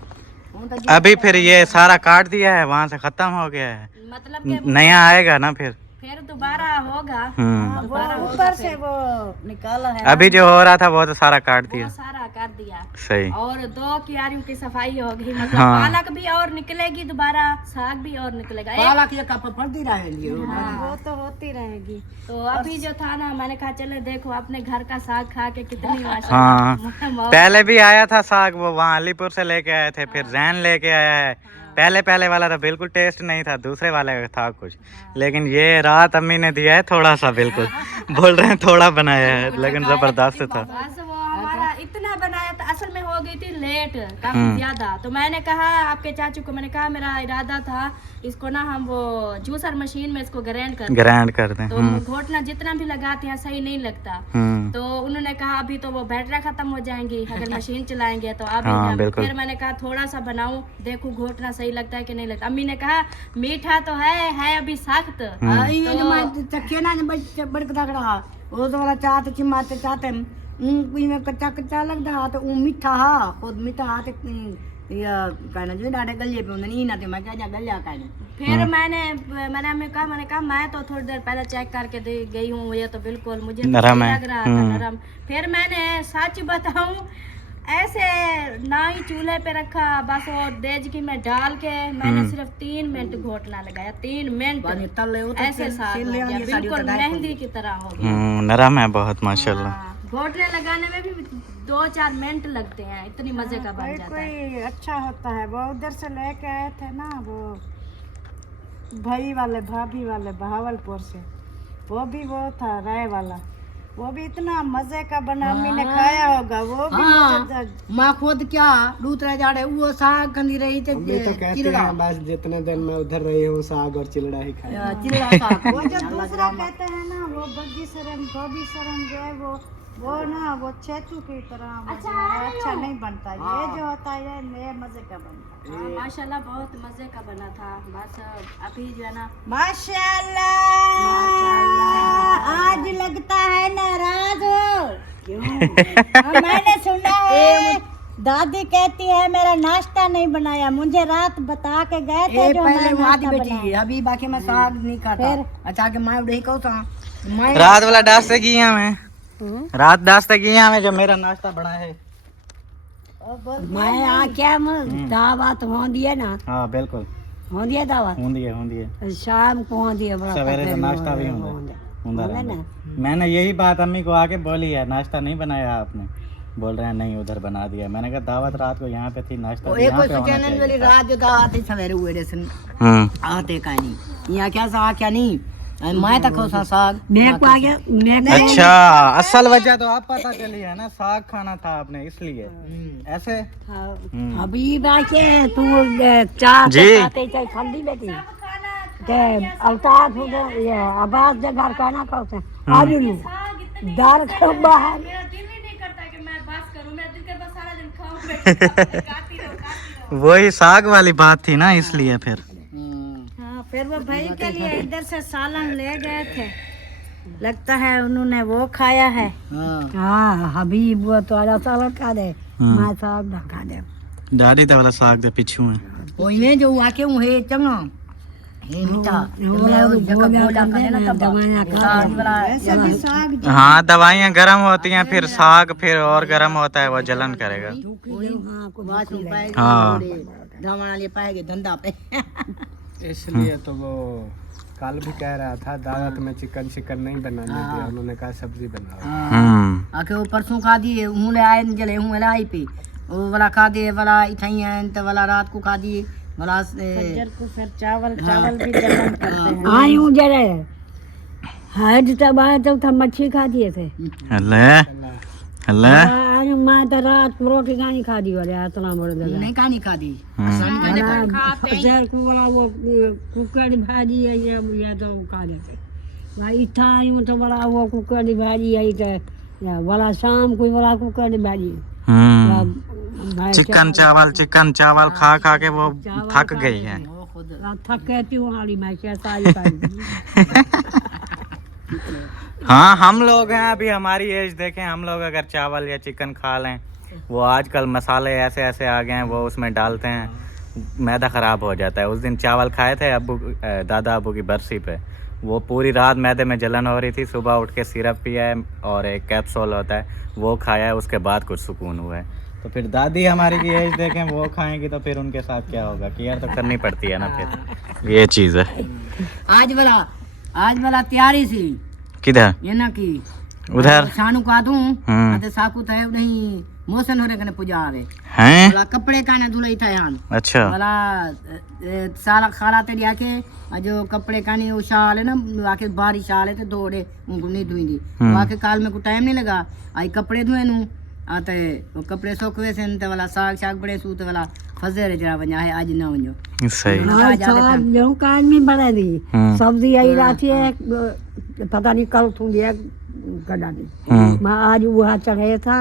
हूं तो अभी फिर ये सारा काट दिया है, वहाँ से खत्म हो गया है, मतलब के नया आएगा ना फिर। फिर दोबारा होगा। हम्म। वो ऊपर से वो निकाला है अभी जो हो रहा था वो तो सारा काट वो दिया। सारा कर दिया। सही। और 2 क्यारियों की सफाई हो गई, मतलब हाँ। पालक भी और निकलेगी दोबारा, साग भी और निकलेगा। पाला की कप पड़ती रहेगी वो तो होती रहेगी। तो अभी जो था ना, मैंने कहा चले देखो अपने घर का साग खा के कितनी हाँ, माशाल्लाह। पहले भी आया था साग, वो वहाँ अलीपुर से लेके आए थे, फिर जैन लेके आया है। पहले वाला तो बिल्कुल टेस्ट नहीं था, दूसरे वाले का था कुछ, लेकिन ये रात अम्मी ने दिया है थोड़ा सा, बिल्कुल बोल रहे हैं थोड़ा बनाया है, लेकिन जबरदस्त था। बस वो हमारा इतना बनाया था, असल में हो गई थी लेट काफी ज्यादा। तो मैंने कहा आपके चाचू को, मैंने कहा मेरा इरादा था इसको ना हम वो जूसर मशीन में इसको ग्राइंड कर दें। तो घोटना जितना भी लगाते हैं सही नहीं लगता। तो उन्होंने कहा अभी तो वो बैटरी खत्म हो जाएंगी अगर मशीन चलाएंगे, तो अभी फिर मैंने कहा थोड़ा सा बनाऊं, देखो घोटना सही लगता है कि नहीं लगता। अम्मी ने कहा मीठा तो है अभी सख्त। चखे ना बड़कता खड़ा वो तो वाला चाहते चिमाते चाहते में कच्चा कच्चा लगता तो वो मीठा हा खुद मीठा हा ते या कहना जो डाटे गलिए पे नहीं ना ते मैं क्या गलिया कहने। फिर मैंने अम्मी कहा, मैंने कहा मैं तो थोड़ी देर पहले चेक करके दे गई हूँ, ये तो बिल्कुल मुझे नरम लग रहा था नरम। फिर मैंने सच बताऊं ऐसे ना ही चूल्हे पे रखा, बस वो देजकी में डाल के मैंने सिर्फ 3 मिनट घोटना लगाया, 3 मिनट ऐसे साग हो गया, बिल्कुल मेहंदी की तरह हो गया। नरम है बहुत माशाल्लाह। घोटने लगाने में भी 2-4 मिनट लगते हैं, इतनी मजे का बन जाता है। अच्छा होता है। वो उधर से लेके आए थे ना वो भाई वाले भाभी वाले बहावलपुर से, वो भी वो था राय वाला, वो भी इतना मजे का बना, अम्मी ने खाया होगा वो भी मजेदार। माँ खुद क्या दूसरा जाड़े वो साग खंदी रही थे अम्मी तो कहती हैं बस जितने दिन मैं उधर रही हूँ साग और चिलड़ा ही खाया। चिल्ला साग वो जो दूसरा कहते हैं ना वो बग्गी सरम गोभी सरम जो है वो ना वो छेतू की तरह वो जो है अच्छा नहीं बनता। ये जो होता है ये मजे का बनता है। माशाल्लाह बहुत मजे का बना था। बस अभी जो है ना माशाल्लाह आज लगता है नाराज हो क्यों? मैंने सुना है दादी कहती है मेरा नाश्ता नहीं बनाया, मुझे रात बता के गए थे जो पहले मैं आधी नाश्ता बेटी बनाया। अभी बाकी मैं साग नहीं खाता। अच्छा के मैं उड़े कहू था मैं रात वाला नाश्ता किया मैं, रात नाश्ता किया मैं जो मेरा नाश्ता बना है। मैं आ क्या दावत हो दिए ना। हाँ बिल्कुल हो दिए दावत होंदी शाम को हो दिए बड़ा सवेरे तो नाश्ता भी होंदा रहता। मैंने यही बात अम्मी को आके बोली है, नाश्ता नहीं बनाया आपने? बोल रहे हैं नहीं उधर बना दिया। मैंने कहा दावत रात को यहाँ पे थी, नाश्ता भी यहाँ पे होना चैनल वाली चाहिए। रात जो दावत थी सवेरे हुए रे आते का नहीं यहाँ क्या साग क्या नहीं मैं तक सा साग मैं को आ गया मैं अच्छा असल वजह तो आप पता चली है ना, साग खाना था आपने इसलिए ऐसे। अभी बाकी तू चार जी। खाते खंडी बेटी के अवतार हो ये आवाज दे घर का ना कहते आलू दाल को बाहर। मेरा दिल ही नहीं करता कि मैं बात करूं, मेरा दिल करता सारा दिन खाऊं काटी रहो। वही साग वाली बात थी ना, इसलिए फिर हाँ फिर वो भाई के लिए इधर से सालन ले गए थे, लगता है उन्होंने वो खाया है। हाँ हबीब वो तो आला सालन खा दे मैं साग ना खा दे दादी तो वाला साग दे पीछू में ओइने जो आके मुहे चंगा हे मीठा मैं जगह बोला करे ना तब साग वाला हाँ दवाइयाँ गर्म होती हैं, फिर साग फिर और गर्म होता है, वो जलन करेगा। हाँ दवा लिए पाएंगे धंधा पे इसलिए तो वो कल भी कह रहा था दावत में चिकन नहीं बनाने दिया, उन्होंने कहा सब्जी बनाओ। आके वो परसों खा दिए हूँ ले आए जले हूँ ले आई पे वो वाला खा दिए वाला इथाई है तो वाला रात को खा दिए वाला को फिर चावल भी जलन करते हैं। आई हूँ जरे हज तब आए तो था मच्छी खा दिए थे अल्लाह आज मैं तो रात रोटी कहानी खा दी वाले इतना बड़े जगह नहीं कहानी खा दी वाला वो कुकर भाजी है ये तो खा लेते भाई इतना आई हूँ तो बड़ा वो कुकर भाजी आई तो वाला शाम को वाला कुकर भाजी चिकन चावल खा खा के वो थक गई है। थक कहती हूँ हाली मैं कैसा हाँ हम लोग हैं अभी, हमारी एज देखें, हम लोग अगर चावल या चिकन खा लें, वो आजकल मसाले ऐसे ऐसे आ गए हैं, वो उसमें डालते हैं, मैदा ख़राब हो जाता है। उस दिन चावल खाए थे दादा अबू की बरसी पे, वो पूरी रात मैदे में जलन हो रही थी, सुबह उठ के सिरप पिया है और एक कैप्सूल होता है वो खाया है, उसके बाद कुछ सुकून हुआ है। तो फिर दादी हमारी की एज देखें, वो खाएंगी तो फिर उनके साथ क्या होगा, केयर तो करनी पड़ती है ना, फिर ये चीज़ है। आज वाला तैयारी सी किधर? ये ना की उधर शानू का दूं अते साकू तो है नहीं मोशन हो रे कने पूजा आवे हैं। वाला कपड़े काने धुलाई था यान अच्छा वाला साला खाला ते आके जो कपड़े काने वो शाल है ना आके बारी शाल है ते धोड़े उनको नहीं धुईंदी आके काल में को टाइम नहीं लगा आई कपड़े धुए नु आते वो कपड़े सोकवे से ते वाला साग बड़े सूत वाला फजर जरा व냐 है आज ना वñो सही। जो कान में बना दी सब्जी आई रात है पता नहीं कल तू ये गड़ा दी मैं आज वहाँ चढ़े था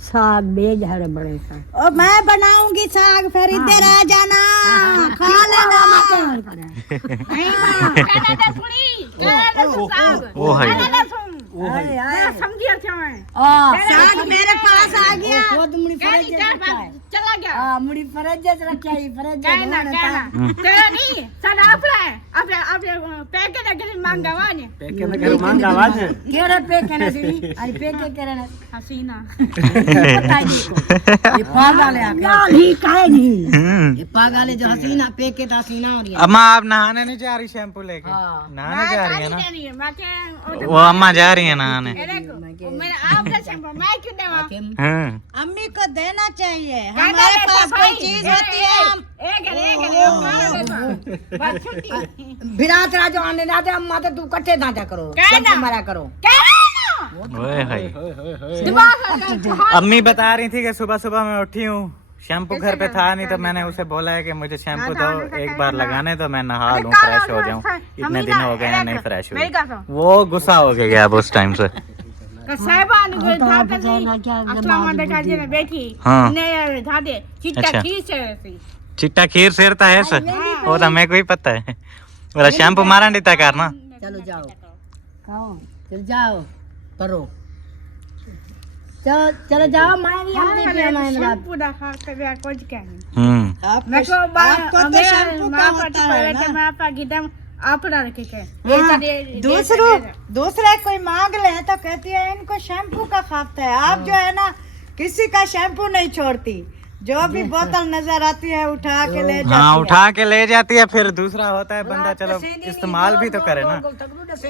साग बेज हरे बड़े का और मैं बनाऊंगी साग, फिर इधर आ जाना खा लेना। वो है साग मेरे पास आ गया। खुद मुड़ी फ्रिज चला गया मुड़ी फ्रिज रखा है फ्रिज कहना तेरा नहीं सारा अपने पैकेट अगर मांगवा ने पैके में घर मांगा आवाज है केरे पैके ना दी अरे पैके करे ना हसीना ये पागल है नहीं काहे नहीं ये पागल है जो हसीना पैके ता हसीना हो रही है। अम्मा आप नहाने नहीं जा रही शैम्पू लेके? नहाने जा रही है ना वो, अम्मा जा रही है नहाने। अम्मी को देना चाहिए, हमारे पास कोई चीज होती है बिरात राजो आने ना दे अम्मा तो तू कट्ठे दांचा करो सब मरा करो। ओए हाय। अम्मी बता रही थी कि सुबह सुबह मैं उठी हूँ, शैम्पू घर पे था नहीं, तो मैंने उसे बोला है कि मुझे शैम्पू दो एक बार लगाने, तो मैं नहा लूँ, फ्रेश हो जाऊँ, इतने दिन हो गए हैं नहीं फ्रेश हुई। वो गुस्सा हो गया अब उस टाइम से। चिट्टा खीर सेरता है सर, वो तो मेरे को ही पता है, बोला शैम्पू मारा नहीं था करना। चलो जाओ खाओ चल जाओ करो चलो चलो जाओ मैं भी हम नहीं पिया मैं शैम्पू दिखा के कुछ कहने हम्म मैं को आपको तो शैम्पू का होता है ना, मैं आपका गिदम आप रखे के दूसरे कोई मांग ले तो कहती है इनको शैम्पू का खाते है। आप जो है ना किसी का शैम्पू नहीं छोड़ती, जो भी बोतल नजर आती है उठा के ले जाती हाँ उठा के ले जाती है, फिर दूसरा होता है बंदा चलो इस्तेमाल भी तो करे ना।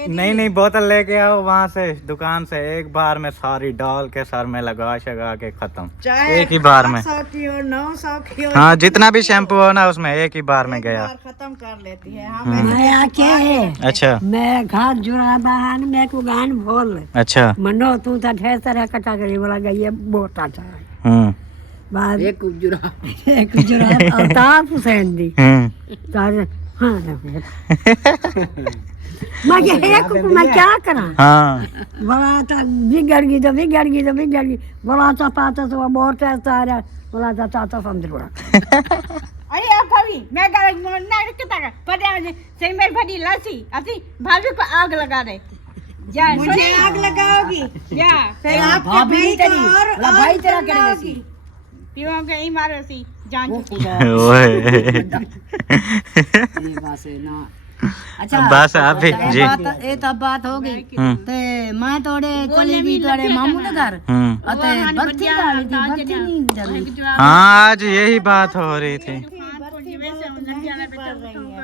नहीं बोतल लेके आओ वहाँ से दुकान से, एक बार में सारी डाल के सर में लगा शगा के खत्म, चाहे एक ही बार में। 800 की हो 900 की हो, हाँ जितना भी शैम्पू हो ना उसमें एक ही बार में गया, खत्म कर लेती है। मैं आके अच्छा मैं घाट जुड़ा बहान मैं को गान बोल अच्छा मनो तू तो ढेर सारा कटा करी बोला गई बहुत अच्छा हम्म बाद एक जुरा अल्ताफ हुसैन दी तार हाँ मैं क्या करा हाँ बोला तो बिगड़ गई बोला तो पाता तो बहुत ऐसा आ रहा बोला था तो समझ लो अरे आप भाभी मैं ना कितना पता है सही में भरी लसी असी भाभी को आग लगा दे जा मुझे आग लगाओगी या फिर आप भाभी तेरी भाई तेरा करेगी पीवा के ही मारो सी जान ओए बस ना अच्छा बस आप भी जी ये तो बात हो गई ते मैं थोड़े चली गई थोड़े मामू के घर अते बर्ती डाली थी बर्ती नहीं डाली हाँ आज यही बात हो रही थी।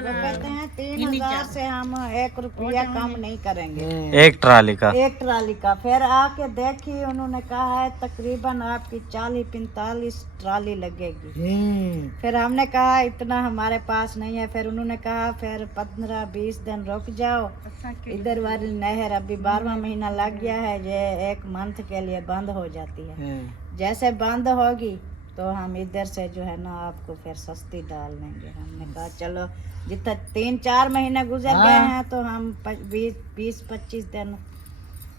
कहते हैं 3000 से हम 1 रुपया कम नहीं करेंगे एक ट्राली का। फिर आके देखी उन्होंने कहा है तकरीबन आपकी 40-45 ट्राली लगेगी। फिर हमने कहा इतना हमारे पास नहीं है, फिर उन्होंने कहा फिर 15-20 दिन रुक जाओ, इधर वाली नहर अभी 12वां महीना लग गया है, ये 1 मंथ के लिए बंद हो जाती है, जैसे बंद होगी तो हम इधर से जो है ना आपको फिर सस्ती डाल देंगे। हमने कहा चलो जितना 3-4 महीने गुजर गए हैं तो हम 20-25 दिन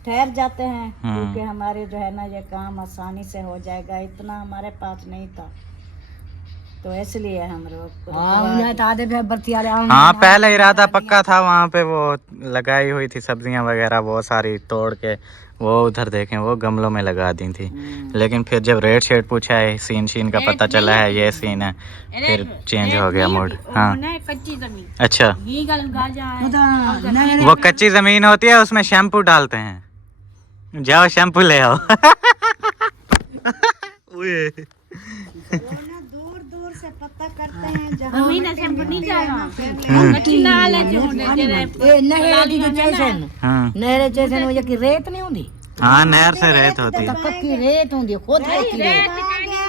ठहर जाते हैं, क्योंकि हमारे जो है ना ये काम आसानी से हो जाएगा, इतना हमारे पास नहीं था। तो इसलिए हम लोग हाँ उन्हें तादे पे बर्ती वाले हाँ पहले इरादा पक्का था, वहाँ पे वो लगाई हुई थी सब्जियां वगैरह बहुत सारी तोड़ के, वो उधर देखें वो गमलों में लगा दी थी। लेकिन फिर जब रेट शेट पूछा है, सीन शीन का पता चला है ये सीन है, फिर चेंज हो गया मूड। हाँ कच्ची जमीन अच्छा, ये गल गाजा है। वो कच्ची जमीन होती है उसमें शैम्पू डालते हैं, जाओ शैम्पू ले आओ। दूर दूर से पता करते हैं जहाँ हमें ना शैम्पू नहीं जाना कच्ची ना ले जो ए नहर दी चेसन हाँ नहर चेसन वो की रेत नहीं होती, हाँ नहर से रेत होती है। पक्की रेत होती है, खुद पक्की रेत।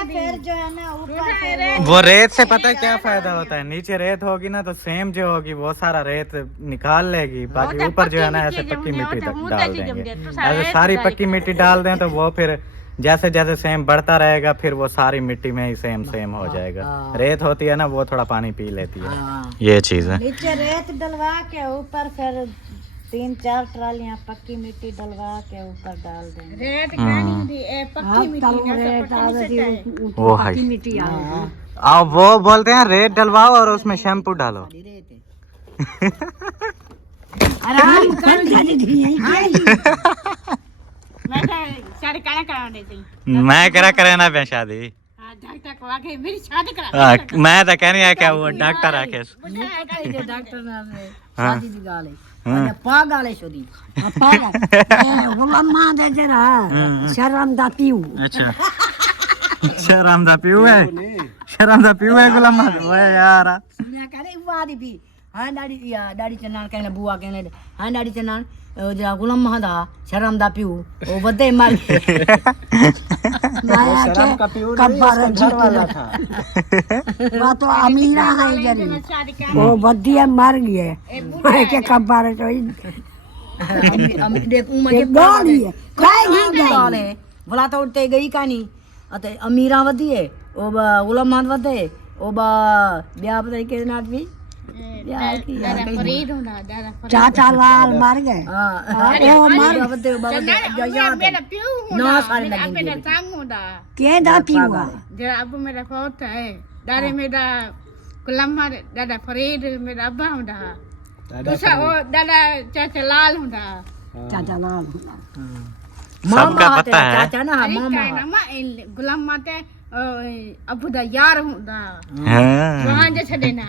फिर जो है ना ऊपर से वो रेत से पता है क्या फायदा होता है, नीचे रेत होगी ना तो सेम जो होगी वो सारा रेत निकाल लेगी, बाकी ऊपर जो है ना ऐसे पक्की मिट्टी डाल देंगे। ऐसे सारी पक्की मिट्टी डाल दें तो वो फिर जैसे जैसे सेम बढ़ता रहेगा फिर वो सारी मिट्टी में ही सेम सेम हो जाएगा। रेत होती है ना वो थोड़ा पानी पी लेती है, ये चीज है। नीचे रेत डलवा के ऊपर फिर 3-4 ट्रालियां पक्की मिट्टी डलवा के ऊपर डाल देंगे। रेत पक्की मिट्टी वो है मिट्टी अब वो बोलते हैं रेत डलवाओ और उसमें शैम्पू डालो। आराम कर जाती मैं करा ना मैं शादी, मेरी शादी करा मैं तो कहनी है क्या वो डॉक्टर आके डॉक्टर ने शादी दी गाल है पा गाल है छोदी पा वो अम्मा दे जरा शर्म दा पीऊ। अच्छा शर्म दा पीऊ है, शर्म दा पीऊ है गुलाम ओए यार मैं कह रही वादी भी हाँ डाडी चन्नान कहने बुआ कहने हाँ डाडी चन्नान जरा गुलाम महदा शर्म दा पीऊ वो बदे मर गए। शराब का पीऊ नहीं, घर वाला था। वो तो अमीरा है जरी वो बदिया मर गए मैं के कब्बारे तो देख उम्र के गाली है काय ही गाल है भला तो उठते गई कानी अते अमीरा वदिए ओ गुलाम महद वदे ओ ब्याह पता के नाथ भी चाचा लाल मर गए ओ मर वदे बाबा याद ना सारे लगे के दा पीवा जरा अब मेरा फोत है दारे मेरा गुलामा दादा फरीद मेरा अब्बा हुंदा दूसरा ओ दादा चाचा लाल हुंदा चाचा लाल सबका पता है। चाचा ना मामा नामा गुलामा ते अबू दा यार हुंदा हाँ। वहां जे छदेना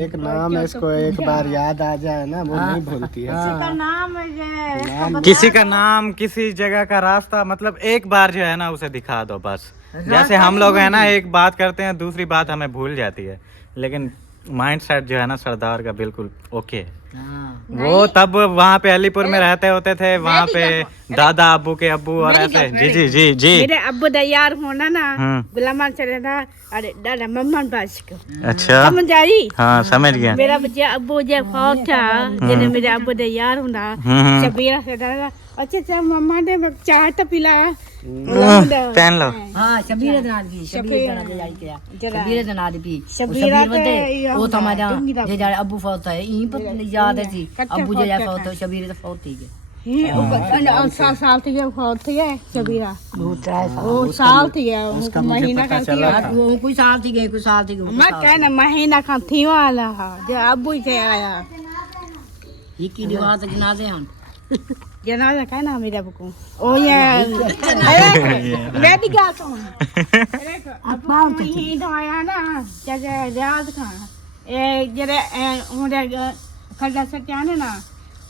एक नाम इसको एक बार याद आ जाए ना वो नहीं भूलती है। का नाम है किसी का नाम किसी जगह का रास्ता मतलब एक बार जो है ना उसे दिखा दो बस। जैसे हम लोग है ना एक बात करते हैं दूसरी बात हमें भूल जाती है, लेकिन माइंड सेट जो है ना सरदार का बिल्कुल ओके है। वो तब वहाँ पे अलीपुर में रहते होते थे, वहाँ पे दादा अब्बू के अब्बू और ऐसे जी जी जी जी मेरे अब्बू दा यार होना ना गुलामा चले था अरे दादा मम्मा बास को अच्छा समझ आई। हाँ समझ गया। मेरा बच्चा अब्बू जे फौत था जिन्हें मेरे अब्बू दा यार होना शबीरा से दादा अच्छा मम्मा ने चाय तो पिला पहन लो। हाँ शबीर जनाद भी शबीर जनाद भी शबीर वदे वो तो हमारा जे जारे अब्बू फौत है यहीं पर याद है जी अब्बू जे फौत है शबीर तो फौत थी के साल थी फौत थी शबीरा वो साल थी महीना का थी वो कोई साल थी गए कोई साल थी गए मैं कहना महीना का थी वाला जो अब्बू से आया ये की बात जनाजे हम जनाजा कहना मेरा बुको ओ ये मेरी क्या तो अब्बू ही आया ना जैसे रियाज खान ए जरे उधर खड्डा से जाने ना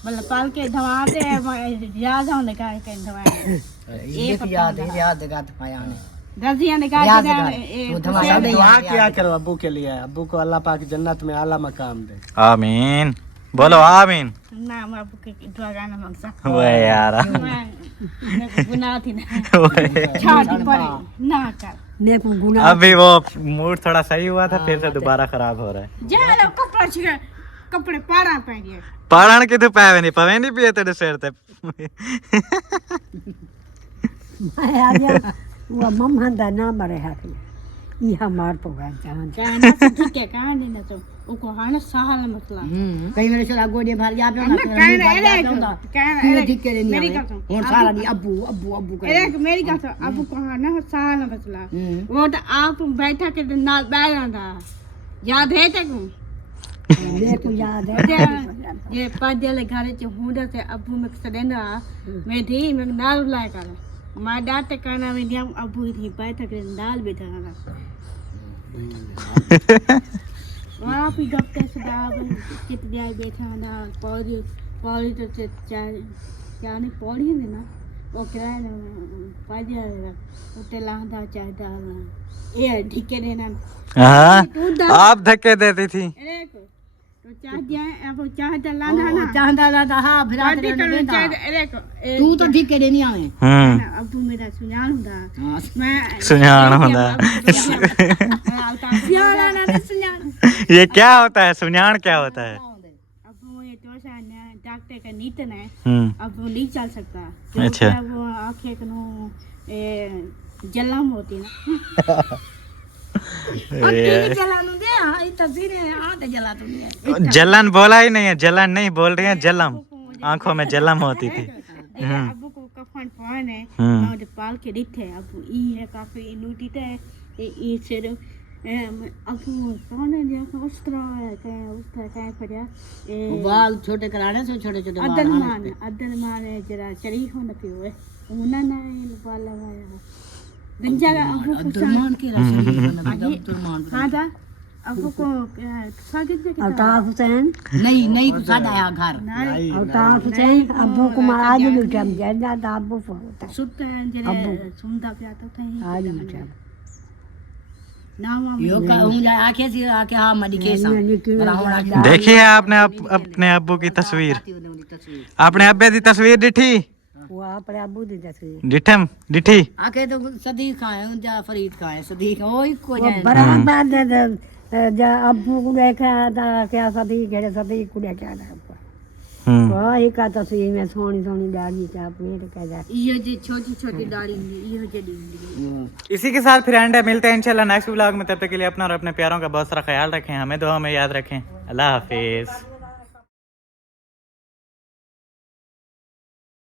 मतलब पाल के धवाते रियाज होने का कहीं धवाए एक याद गात पाया ने रजिया ने कहा वो धमाका नहीं दुआ किया करो अब्बू के लिए, अब्बू को अल्लाह पाक जन्नत में आला मकाम दे। आमीन बोलो आमीन। नाम अब्बू के दुआ गाना मंगसा वो यार गुनाह थी ना छाती पर ना कर ने गुना अभी वो मूड थोड़ा सही हुआ था फिर से दोबारा खराब हो रहा है। जा लो कपड़े पारा पहनिए पारण की तो पावे नहीं पिए तेरे शेर ते आ गया वो मम्मा दा नाम रहा ये हमार तो गया जान कहना से ठीक है कहां देना तो उको हाना सहाल मसला कई मेरे से गोड़े भर जा पे कहना तू ठीक करे मेरी नहीं कसम और सारा दी अब्बू अब्बू अब्बू कर अरे मेरी कसम अब को हाना सहाल मसला वो तो आप बैठा के नाल बैठा था याद है तक मेरे को याद है ये पादले घर च हुंदा से अबू में सदेंदा मैं थी मैं नाल लाए कर मां डाटे काना में दिया अबू थी बैठा के नाल बैठा था वहाँ भी डॉक्टर से कित दिया बैठा ना पौड़ी तो जाने पौड़ी है ना वो क्या ना पादिया उते लांदा चाहता ये ढिके देना हाँ आप धक्के देती थी अरे को तो चाह दिया अब चाहता लांदा ना चाहता हां फिर पार्टी करना चाहता अरे को तू तो ठीक करे नहीं आवे अबू मेरा सुनान हुंदा मैं सुनान हुंदा सियाना ना सुनान ये क्या होता है सुन्याण क्या होता है अब ये तो साना डॉक्टर का नीत है अब वो नहीं चल सकता अच्छा। वो आंखें को जलन होती ना जलानु दे हां ये तस्वीर है हां ते जला तू नहीं जलन बोला ही नहीं है जलन नहीं बोल रही है जलम आंखों में जलम होती थी अबू को कफन पहन है और जो पाल के दिखे अब ई है काफी इनूटी है ई से अबू कौन है जो उस तरह क्या पड़ा बाल छोटे कराने से छोटे छोटे बाल अदलमान है जरा शरीफ होना पियो है उन्ना ना बाल लगाया गंजा का अबू को अब्दुलमान के अब्दुलमान हां था अबू को स्वागत है अल्ताफ हुसैन नहीं नहीं तो साडा है घर अल्ताफ हुसैन अब्बू को आज भी टाइम ज्यादा अब्बू सुनता है जरे सुनता प्याता था आज भी टाइम नाम यो का हूं जा आंखें से आके हां मडी के साथ देखिए आपने अपने अब्बू की तस्वीर अपने अब्बे की तस्वीर दिठी वो अपने अब्बू दी तस्वीर डिठम डिठी आके तो सदीक खाए जा फरीद खाए सदीक ओई को जाए बराबर जा अब्बू को देखा था क्या सदीक है सदीक को देखा था वही का तस्वीर में सोनी सोनी दाढ़ी चाप मेरे कह जा ये जो छोटी छोटी दाढ़ी ये जड़ी इसी के साथ फिर एंड है मिलते हैं इंशाल्लाह नेक्स्ट व्लॉग में तब तक के लिए अपना और अपने प्यारों का बहुत सारा ख्याल रखें हमें दुआ में याद रखें अल्लाह हाफिज।